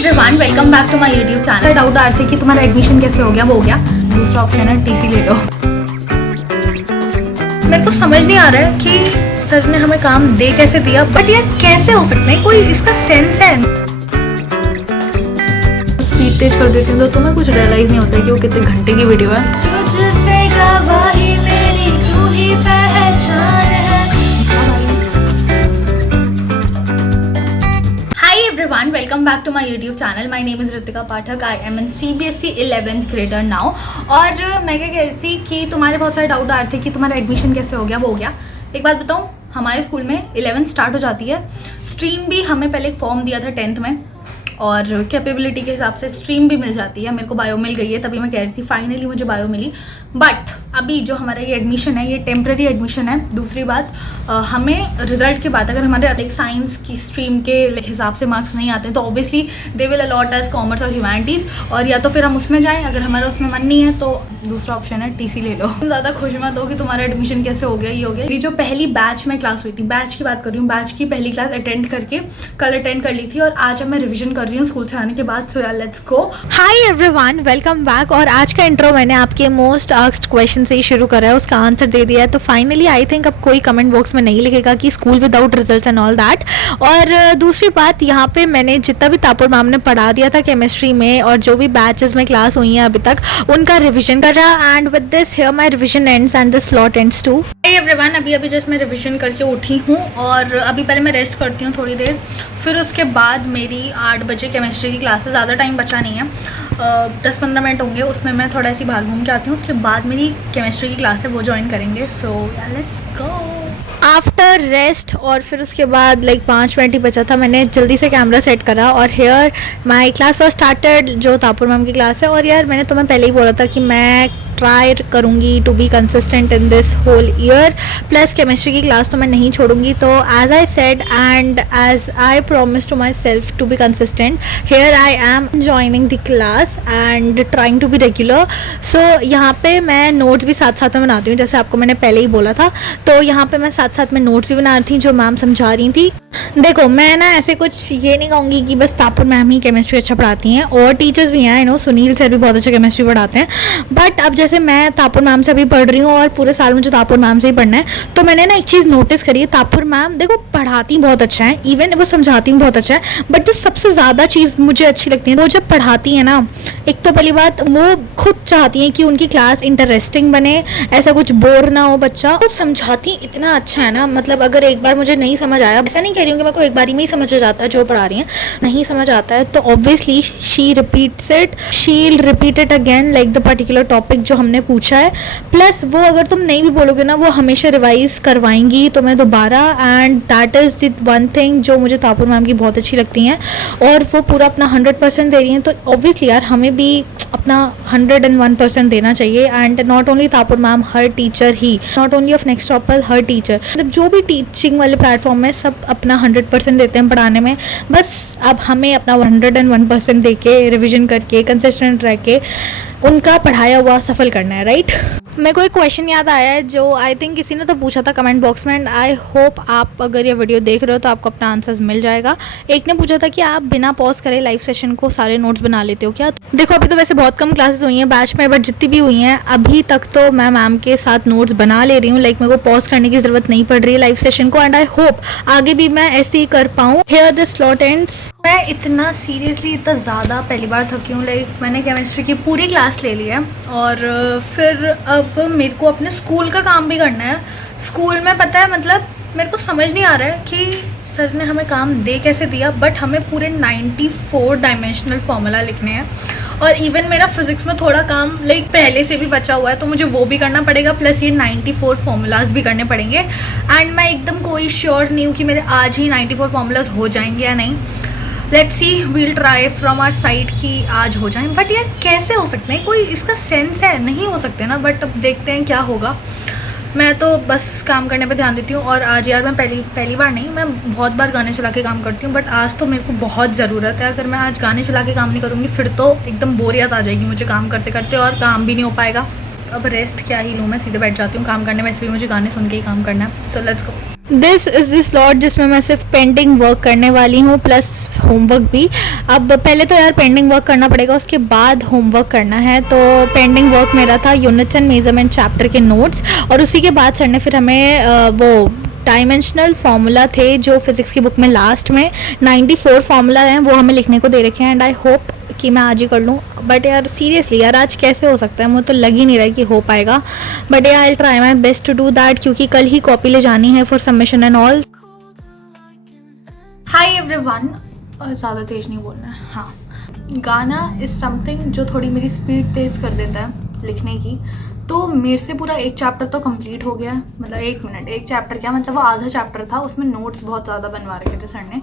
Everyone, welcome back to my YouTube channel. Doubt आ रहे थे कि तुम्हारा एडमिशन कैसे हो गया, वो हो गया। दूसरा ऑप्शन है टीसी ले लो। मेरे को समझ नहीं आ रहा है कि सर ने हमें काम दे कैसे दिया, बट यार कैसे हो सकते हैं, कोई इसका सेंस है? स्पीड तेज कर देती हूँ तो तुम्हें कुछ रियलाइज नहीं होता है कि वो कितने घंटे की वीडियो है। तुझसे गवाही मेरी तू ही पहचान है। Everyone, welcome back to my YouTube channel. My name is Ritika Pathak. I am in CBSE 11th grader now. और मैं क्या कह रही थी कि तुम्हारे बहुत सारे डाउट आ रहे थे कि तुम्हारा एडमिशन कैसे हो गया, वो हो गया। एक बात बताऊँ, हमारे स्कूल में 11th स्टार्ट हो जाती है। स्ट्रीम भी हमें पहले एक फॉर्म दिया था 10th में, और कैपेबिलिटी के हिसाब से स्ट्रीम भी मिल जाती है। मेरे को बायो मिल गई है, तभी मैं कह रही थी फाइनली मुझे बायो मिली। बट अभी जो हमारा ये एडमिशन है, ये टेम्प्रेरी एडमिशन है। दूसरी बात, हमें रिजल्ट के बाद अगर हमारे एक साइंस की स्ट्रीम के हिसाब से मार्क्स नहीं आते हैं तो obviously they will allot us commerce और ह्यूमैनिटीज़, और या तो फिर हम उसमें जाएं। अगर हमारा उसमें मन नहीं है तो दूसरा ऑप्शन है टीसी ले लो। ज़्यादा खुश मत हो कि तुम्हारा एडमिशन कैसे हो गया, ये हो गया। ये जो पहली बैच में क्लास हुई थी, बैच की बात कर रही हूँ, बैच की पहली क्लास अटेंड करके कल अटेंड कर ली थी, और आज अब मैं रिविजन कर रही हूँ स्कूल से आने के बाद। सो यार let's go. Hi everyone, welcome back. और आज का इंट्रो मैंने आपके मोस्ट आस्क्ड क्वेश्चन से ही शुरू करा है, उसका आंसर दे दिया है। तो फाइनली आई थिंक अब कोई कमेंट बॉक्स में नहीं लिखेगा कि school without result and all that. और दूसरी बात, यहाँ पे मैंने जितना भी तापुर मैम ने पढ़ा दिया था केमिस्ट्री में, और जो भी बैचेस में क्लास हुई हैं अभी तक, उनका रिविजन कर रहा। And with this here my revision ends and the slot ends too. Hi everyone, अभी जस्ट मैं रिविजन करके उठी हूँ, और अभी पहले मैं रेस्ट करती हूँ थोड़ी देर। फिर उसके बाद मेरी 8 बजे केमिस्ट्री की क्लास है। ज़्यादा टाइम बचा नहीं है, 10-15 मिनट होंगे, उसमें मैं थोड़ा ऐसी बाहर घूम के आती हूँ। उसके बाद मेरी केमिस्ट्री की क्लास है, वो ज्वाइन करेंगे। So let's go. After rest और फिर उसके बाद 5 मिनट ही बचा था, मैंने जल्दी से कैमरा सेट करा, और here my class was started, जो तापुर मैम की क्लास है। और यार मैंने तुम्हें पहले ही बोला था कि मैं ट्राई करूँगी to be consistent in this whole year, plus chemistry की क्लास तो मैं नहीं छोड़ूंगी। तो as I said and as I promise to my self to be consistent, here I am joining the class and trying to be regular. So यहाँ पे मैं notes भी साथ साथ में बनाती हूँ, जैसे आपको मैंने पहले ही बोला था। तो यहाँ पे मैं साथ साथ में नोट्स भी बना रही थी जो मैम समझा रही थी। देखो, मैं ना ऐसे कुछ ये नहीं कहूँगी कि बस तापुर मैम ही केमिस्ट्री अच्छा पढ़ाती हैं, और टीचर्स भी हैं, सुनील सर भी बहुत अच्छा केमिस्ट्री पढ़ाते हैं। बट अब जैसे मैं तापुर मैम से अभी पढ़ रही हूँ, और पूरे साल मुझे तापुर मैम से ही पढ़ना है, तो मैंने ना एक चीज़ नोटिस करी है। तापुर मैम देखो पढ़ाती बहुत अच्छा है, इवन वो समझाती बहुत अच्छा है, बट जो सबसे ज़्यादा चीज़ मुझे अच्छी लगती है, वो जब पढ़ाती है ना, एक तो पहली बात वो खुद चाहती हैं कि उनकी क्लास इंटरेस्टिंग बने, ऐसा कुछ बोर ना हो बच्चा। वो समझाती इतना अच्छा है ना, मतलब अगर एक बार मुझे नहीं समझ आया, ऐसा नहीं कह रही हूँ कि मेरे को एक बारी में ही समझ जाता है जो पढ़ा रही हैं, नहीं समझ आता है तो obviously she repeats it, she will repeat it again like the particular topic जो हमने पूछा है। प्लस वो अगर तुम नहीं भी बोलोगे ना, वो हमेशा रिवाइज करवाएंगी तुम्हें दोबारा। And that is the one thing जो मुझे तापुर मैम की बहुत अच्छी लगती हैं, और वो पूरा अपना 100% दे रही हैं। तो ऑब्वियसली यार हमें भी अपना 101% देना चाहिए। And not only Tapur ma'am, हर टीचर ही, not only of next topper, हर टीचर, मतलब जो भी टीचिंग वाले प्लेटफॉर्म में सब अपना 100% देते हैं पढ़ाने में। बस अब हमें अपना 101% दे के, रिविजन करके, कंसिस्टेंट रह के उनका पढ़ाया हुआ सफल करना है, राइट। मेरे को एक क्वेश्चन याद आया है जो आई थिंक किसी ने तो पूछा था कमेंट बॉक्स में, एंड आई होप आप अगर ये वीडियो देख रहे हो तो आपको अपना आंसर्स मिल जाएगा। एक ने पूछा था कि आप बिना पॉज करे लाइव सेशन को सारे नोट्स बना लेते हो क्या? देखो, अभी तो वैसे बहुत कम क्लासेस हुई हैं बैच में, बट जितनी भी हुई हैं अभी तक तो मैं मैम के साथ नोट्स बना ले रही हूँ। मेरे को पॉज करने की ज़रूरत नहीं पड़ रही है लाइव सेशन को, एंड आई होप आगे भी मैं ऐसे ही कर पाऊँ। Here the slot ends. मैं इतना सीरियसली इतना ज़्यादा पहली बार थकी हूँ। मैंने केमिस्ट्री की पूरी क्लास ले ली है, और फिर अब मेरे को अपने स्कूल का काम भी करना है। स्कूल में पता है, मतलब मेरे को समझ नहीं आ रहा है कि सर ने हमें काम दे कैसे दिया, बट हमें पूरे 94 डायमेंशनल फार्मूला लिखने हैं। और इवन मेरा फिज़िक्स में थोड़ा काम पहले से भी बचा हुआ है, तो मुझे वो भी करना पड़ेगा, प्लस ये 94 फार्मूलाज भी करने पड़ेंगे। एंड मैं एकदम कोई श्योर नहीं हूँ कि मेरे आज ही 94 फार्मूलाज हो जाएंगे या नहीं। Let's see, we'll try from our side कि आज हो जाए। बट यार कैसे हो सकते हैं, कोई इसका सेंस है? नहीं हो सकते ना, बट अब देखते हैं क्या होगा। मैं तो बस काम करने पे ध्यान देती हूँ। और आज यार मैं पहली बार नहीं, मैं बहुत बार गाने चला के काम करती हूँ, बट आज तो मेरे को बहुत ज़रूरत है। अगर मैं आज गाने चला के काम नहीं करूँगी फिर तो एकदम बोरियत आ जाएगी मुझे काम करते करते, और काम भी नहीं हो पाएगा। अब रेस्ट क्या ही लूँ, मैं सीधे बैठ जाती हूँ काम करने में, इसलिए मुझे गाने सुन के ही काम करना है। So let's go. This is the slot जिसमें मैं सिर्फ पेंडिंग वर्क करने वाली हूँ प्लस होमवर्क भी। अब पहले तो यार पेंडिंग वर्क करना पड़ेगा, उसके बाद होमवर्क करना है। तो पेंडिंग वर्क मेरा था यूनिट्स एंड मेजरमेंट चैप्टर के नोट्स, और उसी के बाद सर ने फिर हमें वो डायमेंशनल फार्मूला थे जो फिज़िक्स की बुक में लास्ट में 94 फार्मूला हैं वो हमें लिखने को दे रखे हैं। एंड आई होप कि मैं आज ही कर लूँ, बट यार सीरियसली यार आज कैसे हो सकता है, मुझे तो लग ही नहीं रहा है कि हो पाएगा। बट यार I try my best to do that, क्योंकि कल ही कॉपी ले जानी है for submission and all. Hi everyone, ज़्यादा तेज़ नहीं बोलना है। हाँ, गाना इज़ समथिंग जो थोड़ी मेरी स्पीड तेज़ कर देता है लिखने की। तो मेरे से पूरा एक चैप्टर तो कंप्लीट हो गया है, मतलब एक चैप्टर क्या, मतलब वो आधा चैप्टर था, उसमें नोट्स बहुत ज़्यादा बनवा रखे थे सर ने,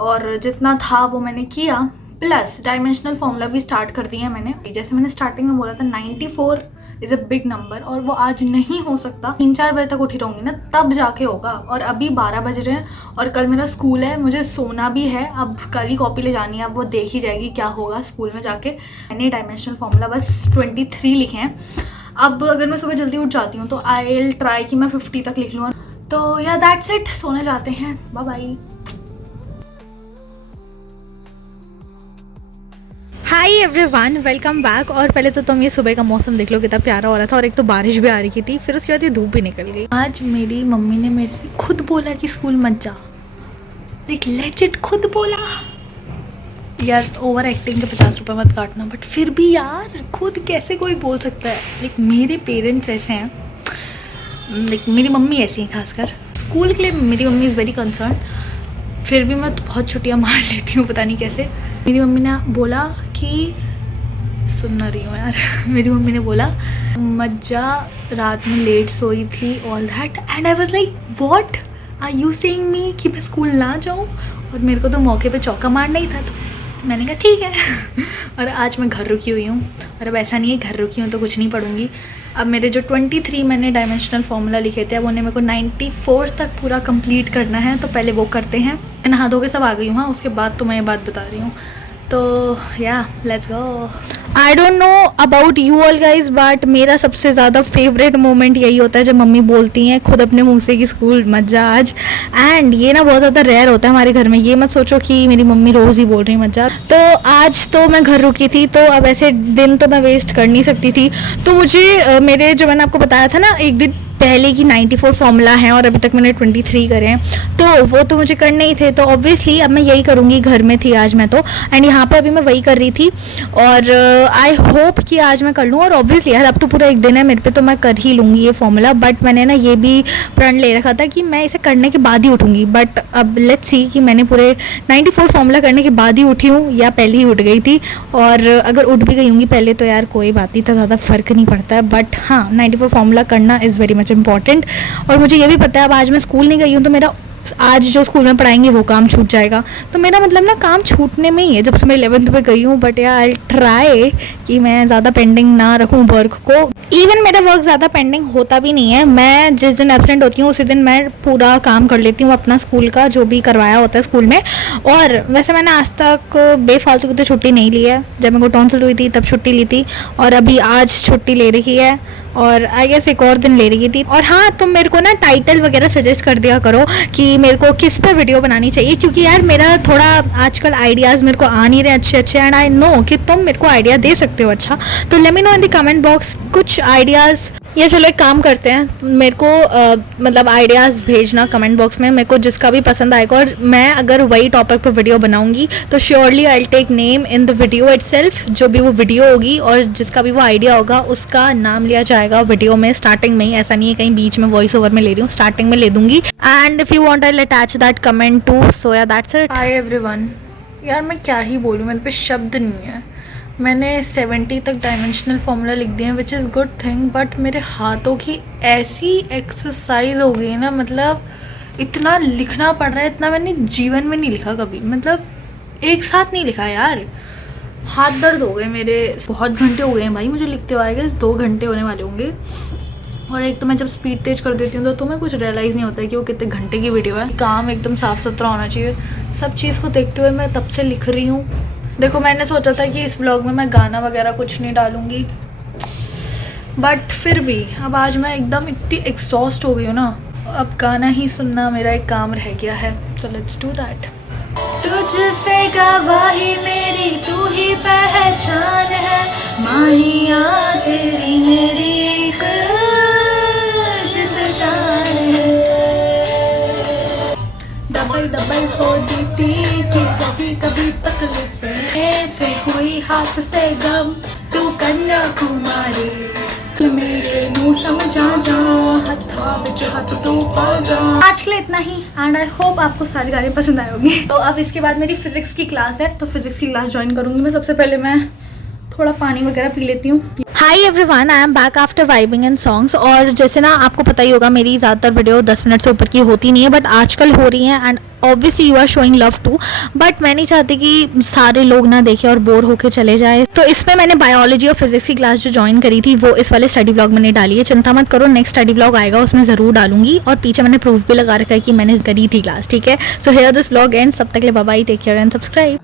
और जितना था वो मैंने किया। प्लस डायमेंशनल फॉर्मूला भी स्टार्ट कर दिया है मैंने। जैसे मैंने स्टार्टिंग में बोला था 94 इज़ अ बिग नंबर, और वो आज नहीं हो सकता। 3-4 बजे तक उठी रहूँगी ना तब जाके होगा, और अभी 12 बज रहे हैं और कल मेरा स्कूल है, मुझे सोना भी है। अब कल ही कॉपी ले जानी है, अब वो देख ही जाएगी क्या होगा स्कूल में जाके। मैंने डायमेंशनल फॉर्मूला बस 23 लिखे हैं। अब अगर मैं सुबह जल्दी उठ जाती हूँ तो आई विल ट्राई कि मैं 50 तक लिख लूँ। तो या दैट्स इट, सोने जाते हैं, bye bye. Hi everyone, welcome back. और पहले तो तुम ये सुबह का मौसम देख लो कितना प्यारा हो रहा था, और एक तो बारिश भी आ रही थी, फिर उसके बाद ये धूप भी निकल गई। आज मेरी मम्मी ने मेरे से खुद बोला कि स्कूल मत जा, लाइक लेजिट खुद बोला। यार ओवर एक्टिंग के 50 रुपये मत काटना, बट फिर भी यार खुद कैसे कोई बोल सकता है। लाइक मेरे पेरेंट्स ऐसे हैं, लाइक मेरी मम्मी ऐसी है खासकर। स्कूल के लिए मेरी मम्मी इज़ वेरी कंसर्न, फिर भी मैं तो बहुत छुट्टियाँ मार लेती हूँ, पता नहीं कैसे। मेरी मम्मी ने बोला कि सुनना रही हूँ यार मेरी मम्मी ने बोला मत जा, रात में लेट सोई थी, all that. And I was like what are you saying me कि मैं स्कूल ना जाऊँ, और मेरे को तो मौके पे चौका मारना ही था। तो मैंने कहा ठीक है और आज मैं घर रुकी हुई हूँ, और अब ऐसा नहीं है घर रुकी हूँ तो कुछ नहीं पढ़ूंगी। अब मेरे जो 23 मैंने डायमेंशनल फार्मूला लिखे थे, अब उन्हें मेरे को 94 तक पूरा कंप्लीट करना है। तो पहले वो करते हैं। मैं नहा धो के सब आ गई हूँ। हाँ, उसके बाद तो मैं ये बात बता रही हूँ। तो या let's go. I don't know about you all guys, but मेरा सबसे ज़्यादा फेवरेट मोमेंट यही होता है जब मम्मी बोलती हैं खुद अपने मुंह से कि स्कूल मत जा आज। एंड ये ना बहुत ज़्यादा रेयर होता है हमारे घर में। ये मत सोचो कि मेरी मम्मी रोज़ ही बोल रही मत जा। तो आज तो मैं घर रुकी थी, तो अब ऐसे दिन तो मैं वेस्ट कर नहीं सकती थी। तो मुझे मेरे जो मैंने आपको बताया था ना एक दिन पहले की 94 फार्मूला हैं, और अभी तक मैंने 23 करे हैं, तो वो तो मुझे करने ही थे। तो ऑब्वियसली अब मैं यही करूँगी, घर में थी आज मैं तो, एंड यहाँ पे अभी मैं वही कर रही थी। और आई होप कि आज मैं कर लूँ। और ऑब्वियसली यार अब तो पूरा एक दिन है मेरे पे, तो मैं कर ही लूँगी ये फार्मूला। बट मैंने ना ये भी प्रण ले रखा था कि मैं इसे करने के बाद ही उठूँगी। बट अब लेट्स सी कि मैंने पूरे 94 फार्मूला करने के बाद ही उठी हूँ या पहले ही उठ गई थी। और अगर उठ भी गई होंगी पहले तो यार कोई बात नहीं, तो ज़्यादा फ़र्क नहीं पड़ता है। बट हाँ, 94 फार्मूला करना इज़ वेरी मच इम्पॉर्टेंट। और मुझे ये भी पता है अब आज मैं स्कूल नहीं गई हूँ तो मेरा आज जो स्कूल में पढ़ाएंगे वो काम छूट जाएगा। तो मेरा मतलब ना काम छूटने में ही है जब से मैं 11th पे गई हूँ। बट यार आई ट्राई कि मैं ज़्यादा पेंडिंग ना रखूँ वर्क को। इवन मेरा वर्क ज़्यादा पेंडिंग होता भी नहीं है। मैं जिस दिन एब्सेंट होती हूँ उसी दिन मैं पूरा काम कर लेती हूँ अपना स्कूल का, जो भी करवाया होता है स्कूल में। और वैसे मैंने आज तक बेफालतू की तो छुट्टी नहीं ली है। जब मेरे को टॉन्सिल हुई थी तब छुट्टी ली थी, और अभी आज छुट्टी ले रखी है, और आई गेस एक और दिन ले रही थी। और हाँ, तुम मेरे को ना टाइटल वगैरह सजेस्ट कर दिया करो कि मेरे को किस पे वीडियो बनानी चाहिए, क्योंकि यार मेरा थोड़ा आजकल आइडियाज़ मेरे को आ नहीं रहे अच्छे। एंड आई नो कि तुम मेरे को आइडिया दे सकते हो अच्छा। तो let me know in the comment box कुछ आइडियाज़। या चलो एक काम करते हैं, मेरे को मतलब आइडियाज़ भेजना कमेंट बॉक्स में, मेरे को जिसका भी पसंद आएगा। और मैं अगर वही टॉपिक पे वीडियो बनाऊंगी तो surely I will take name in the video itself. जो भी वो वीडियो होगी और जिसका भी वो आइडिया होगा उसका नाम लिया जाएगा वीडियो में स्टार्टिंग में ही। ऐसा नहीं है कहीं बीच में वॉइस ओवर में ले रही हूँ, स्टार्टिंग में ले दूंगी। And if you want I will attach that comment too. So yeah that's it. Hi everyone, यार मैं क्या ही बोलूँ, मेरे पे शब्द नहीं है। मैंने 70 तक डायमेंशनल फार्मूला लिख दिए हैं, which is good thing. But मेरे हाथों की ऐसी एक्सरसाइज हो गई ना, मतलब इतना लिखना पड़ रहा है, इतना मैंने जीवन में नहीं लिखा कभी। मतलब एक साथ नहीं लिखा यार, हाथ दर्द हो गए मेरे। बहुत घंटे हो गए हैं भाई मुझे लिखते हुए, आएगा 2 घंटे होने वाले होंगे। और एक तो मैं जब स्पीड तेज कर देती हूँ तो तुम्हें कुछ रियलाइज़ नहीं होता है कि वो कितने घंटे की वीडियो है। काम एकदम साफ़ सुथरा होना चाहिए। सब चीज़ को देखते हुए मैं तब से लिख रही हूँ। देखो मैंने सोचा था कि इस व्लॉग में मैं गाना वगैरह कुछ नहीं डालूँगी, बट फिर भी अब आज मैं एकदम इतनी एग्जॉस्ट हो गई हूँ ना, अब गाना ही सुनना मेरा एक काम रह गया है। So let's do that. तुझसे गवाही मेरी तू ही पहचान है, माहिया तेरी मेरी एक जिंद जान है। डबल डबल होती थी कि कभी कभी तकलीफें, ऐसे हुई हाथ से गम तू कन्याकुमारी, मेरे मुंह समझा जा हथा विच हथ तू पा जा। आज के लिए इतना ही एंड आई होप आपको सारे गाने पसंद आए होंगे। तो अब इसके बाद मेरी फिजिक्स की क्लास है, तो फिजिक्स की क्लास ज्वाइन करूंगी मैं। सबसे पहले मैं थोड़ा पानी वगैरह पी लेती हूँ। High everyone, I am back after vibing and songs. और जैसे ना आपको पता ही होगा मेरी ज़्यादातर वीडियो 10 मिनट से ऊपर की होती नहीं है, बट आजकल हो रही है and obviously you are showing love too. But मैं नहीं चाहती कि सारे लोग ना देखें और बोर होके चले जाए, तो इसमें मैंने बायोलॉजी और फिजिक्स की क्लास जो ज्वाइन करी थी वो इस वाले स्टडी ब्लॉग मैंने डाली है। चिंता मत करो, नेक्स्ट स्टडी ब्लॉग आएगा उसमें ज़रूर डालूंगी, और पीछे मैंने प्रूफ भी लगा रखा है कि मैंने करी थी क्लास। ठीक है, so here this blog end, सब तक ले bye bye, take care and subscribe.